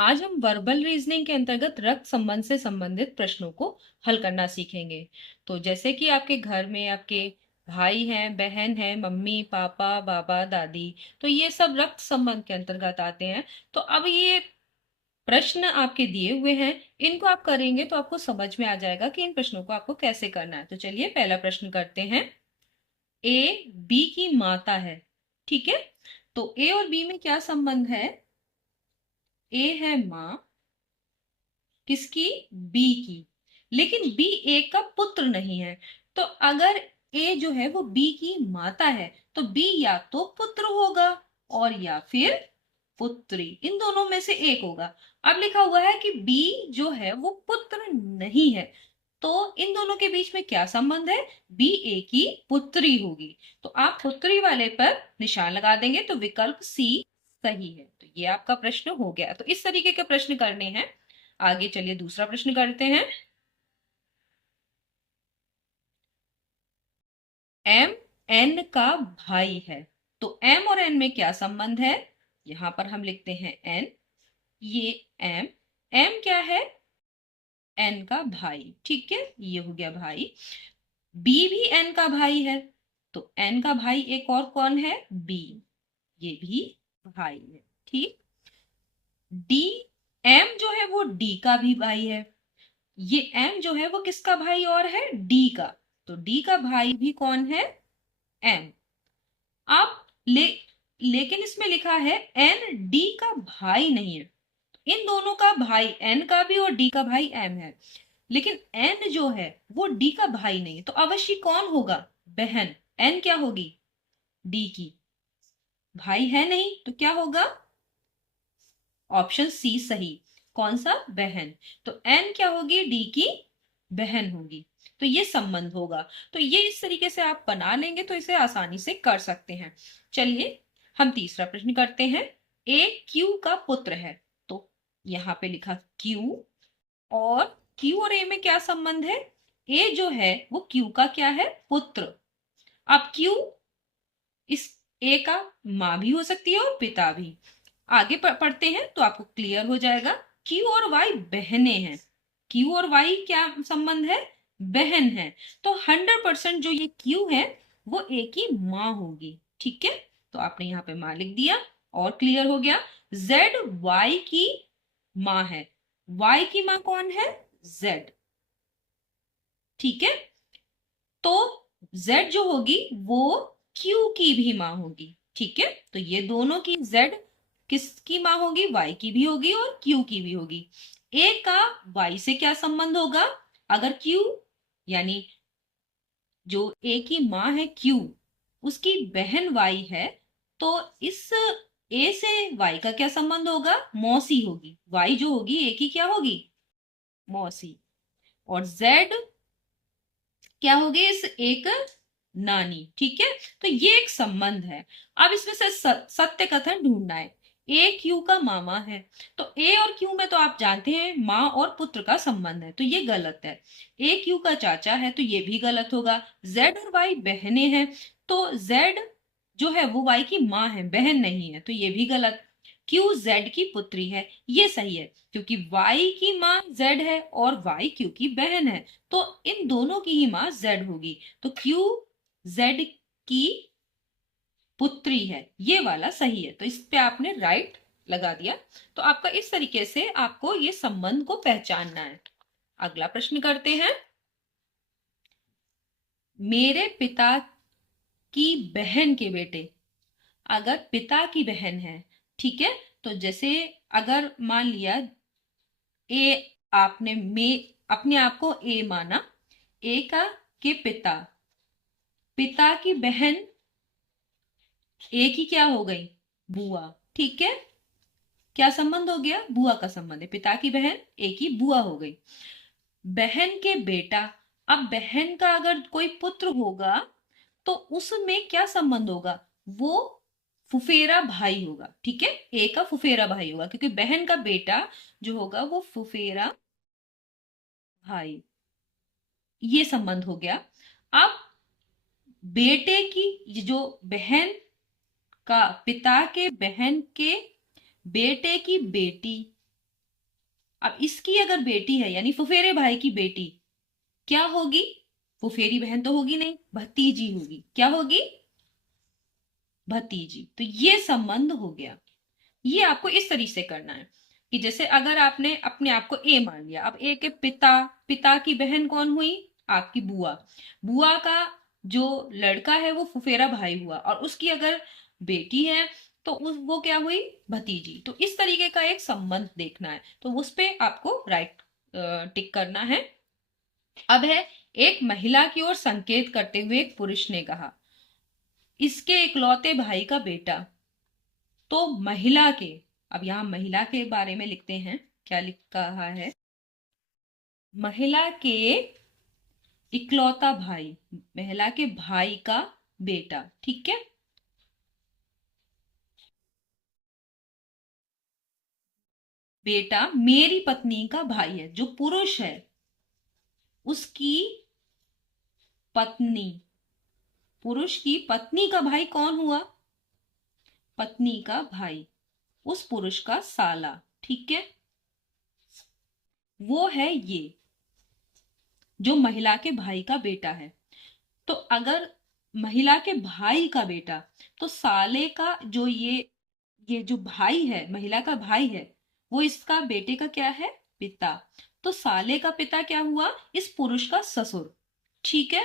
आज हम verbal reasoning के अंतर्गत रक्त संबंध से संबंधित प्रश्नों को हल करना सीखेंगे। तो जैसे कि आपके घर में आपके भाई हैं, बहन हैं, मम्मी, पापा, बाबा, दादी, तो ये सब रक्त संबंध के अंतर्गत आते हैं। तो अब ये प्रश्न आपके दिए हुए हैं, इनको आप करेंगे तो आपको समझ में आ जाएगा कि इन प्रश्नों को आपको कैसे करना है। तो चलिए पहला प्रश्न करते हैं। ए बी की माता है, ठीक है। तो ए और बी में क्या संबंध है? ए है माँ, किसकी? बी की। लेकिन बी ए का पुत्र नहीं है। तो अगर ए जो है वो बी की माता है तो बी या तो पुत्र होगा और या फिर पुत्री, इन दोनों में से एक होगा। अब लिखा हुआ है कि बी जो है वो पुत्र नहीं है, तो इन दोनों के बीच में क्या संबंध है? बी ए की पुत्री होगी। तो आप पुत्री वाले पर निशान लगा देंगे तो विकल्प सी सही है। तो ये आपका प्रश्न हो गया। तो इस तरीके के प्रश्न करने हैं। आगे चलिए दूसरा प्रश्न करते हैं। एम एन का भाई है, तो एम और एन में क्या संबंध है? यहां पर हम लिखते हैं एन, ये एम, एम क्या है? एन का भाई, ठीक है, ये हो गया भाई। बी भी एन का भाई है, तो एन का भाई एक और कौन है? बी, ये भी भाई है, ठीक। डी, एम जो है वो डी का भी भाई है। ये एम जो है वो किसका भाई और है? डी का। तो डी का भाई भी कौन है? एम। अब लेकिन इसमें लिखा है एन डी का भाई नहीं है। इन दोनों का भाई, एन का भी और डी का भाई एम है, लेकिन एन जो है वो डी का भाई नहीं है। तो अवश्य कौन होगा? बहन। एन क्या होगी? डी की। भाई है नहीं तो क्या होगा? ऑप्शन सी सही। कौन सा? बहन। तो एन क्या होगी? डी की बहन होगी। तो ये संबंध होगा। तो ये इस तरीके से आप बना लेंगे तो इसे आसानी से कर सकते हैं। चलिए हम तीसरा प्रश्न करते हैं। ए क्यू का पुत्र है, तो यहां पे लिखा क्यू, और क्यू और ए में क्या संबंध है? ए जो है वो क्यू का क्या है? पुत्र। अब क्यू इस ए का मां भी हो सकती है और पिता भी। आगे पढ़ते हैं तो आपको क्लियर हो जाएगा। क्यू और वाई बहनें हैं। क्यू और वाई क्या संबंध है? बहन है। तो 100% जो ये क्यू है वो ए की मां होगी, ठीक है। तो आपने यहाँ पे मां लिख दिया और क्लियर हो गया। जेड वाई की मां है। वाई की मां कौन है? जेड, ठीक है। तो z जो होगी वो q की भी मां होगी, ठीक है। तो ये दोनों की z किसकी मां होगी? y की भी होगी और q की भी होगी। a का y से क्या संबंध होगा? अगर q यानी जो a की मां है q, उसकी बहन y है, तो इस a से y का क्या संबंध होगा? मौसी होगी। y जो होगी a की क्या होगी? मौसी। और z क्या होगी? इस एक नानी, ठीक है। तो ये एक संबंध है। अब इसमें से सत्य कथन ढूंढना है। ए क्यू का मामा है, तो ए और क्यू में तो आप जानते हैं माँ और पुत्र का संबंध है, तो ये गलत है। ए क्यू का चाचा है, तो ये भी गलत होगा। जेड और वाई बहनें हैं, तो जेड जो है वो वाई की माँ है, बहन नहीं है, तो ये भी गलत। क्यू जेड की पुत्री है, ये सही है, क्योंकि वाई की माँ जेड है और वाई क्यू की बहन है, तो इन दोनों की ही माँ जेड होगी। तो क्यू जेड की पुत्री है, ये वाला सही है। तो इस पे आपने राइट लगा दिया। तो आपका इस तरीके से आपको ये संबंध को पहचानना है। अगला प्रश्न करते हैं। मेरे पिता की बहन के बेटे, अगर पिता की बहन है, ठीक है। तो जैसे अगर मान लिया ए, आपने अपने आप को ए माना, ए का के पिता, पिता की बहन ए की क्या हो गई? बुआ, ठीक है। क्या संबंध हो गया? बुआ का संबंध है। पिता की बहन ए की बुआ हो गई। बहन के बेटा, अब बहन का अगर कोई पुत्र होगा तो उसमें क्या संबंध होगा? वो फुफेरा भाई होगा, ठीक है। ए का फुफेरा भाई होगा, क्योंकि बहन का बेटा जो होगा वो फुफेरा भाई, ये संबंध हो गया। अब बेटे की जो बहन का पिता के बहन के बेटे की बेटी, अब इसकी अगर बेटी है यानी फुफेरे भाई की बेटी, क्या होगी? फुफेरी बहन तो होगी नहीं, भतीजी होगी। क्या होगी? भतीजी। तो ये संबंध हो गया। ये आपको इस तरीके से करना है कि जैसे अगर आपने अपने आप को ए मान लिया, अब ए के पिता, पिता की बहन कौन हुई? आपकी बुआ। बुआ का जो लड़का है वो फुफेरा भाई हुआ, और उसकी अगर बेटी है तो वो क्या हुई? भतीजी। तो इस तरीके का एक संबंध देखना है, तो उस पे आपको राइट टिक करना है। अब है, एक महिला की ओर संकेत करते हुए एक पुरुष ने कहा, इसके इकलौते भाई का बेटा। तो महिला के, अब यहां महिला के बारे में लिखते हैं, क्या लिख रहा है? महिला के इकलौता भाई, महिला के भाई का बेटा। ठीक है। बेटा मेरी पत्नी का भाई है, जो पुरुष है उसकी पत्नी, पुरुष की पत्नी का भाई कौन हुआ? पत्नी का भाई, उस पुरुष का साला। ठीक है। वो है ये, जो महिला के भाई का बेटा है। तो अगर महिला के भाई का बेटा, तो साले का जो ये जो भाई है, महिला का भाई है, वो इसका बेटे का क्या है? पिता। तो साले का पिता क्या हुआ? इस पुरुष का ससुर। ठीक है।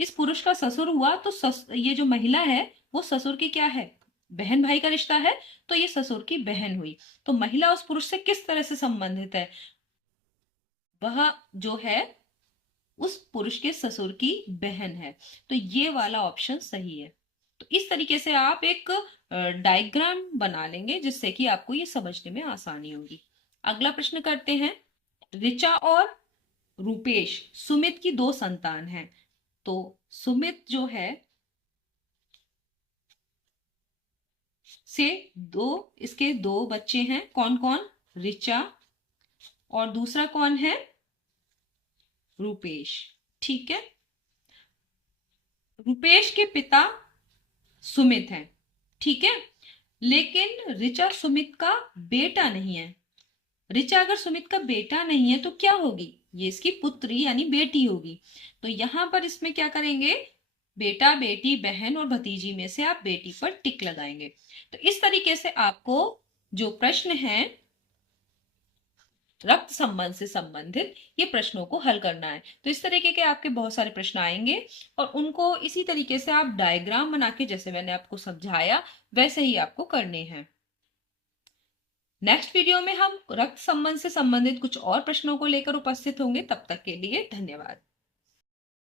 इस पुरुष का ससुर हुआ, तो ये जो महिला है वो ससुर की क्या है? बहन भाई का रिश्ता है, तो ये ससुर की बहन हुई। तो महिला उस पुरुष से किस तरह से संबंधित है? वह जो है उस पुरुष के ससुर की बहन है। तो ये वाला ऑप्शन सही है। तो इस तरीके से आप एक डायग्राम बना लेंगे, जिससे कि आपको ये समझने में आसानी होगी। अगला प्रश्न करते हैं। ऋचा और रूपेश, सुमित की दो संतान हैं। तो सुमित जो है से इसके दो बच्चे हैं। कौन कौन? ऋचा, और दूसरा कौन है? रूपेश। ठीक है। रूपेश के पिता सुमित हैं। ठीक है। लेकिन ऋचा सुमित का बेटा नहीं है। ऋचा अगर सुमित का बेटा नहीं है तो क्या होगी? ये इसकी पुत्री यानी बेटी होगी। तो यहां पर इसमें क्या करेंगे? बेटा, बेटी, बहन और भतीजी में से आप बेटी पर टिक लगाएंगे। तो इस तरीके से आपको जो प्रश्न है रक्त संबंध से संबंधित, ये प्रश्नों को हल करना है। तो इस तरीके के आपके बहुत सारे प्रश्न आएंगे, और उनको इसी तरीके से आप डायग्राम बना के, जैसे मैंने आपको समझाया वैसे ही आपको करने हैं। नेक्स्ट वीडियो में हम रक्त संबंध से संबंधित कुछ और प्रश्नों को लेकर उपस्थित होंगे। तब तक के लिए धन्यवाद।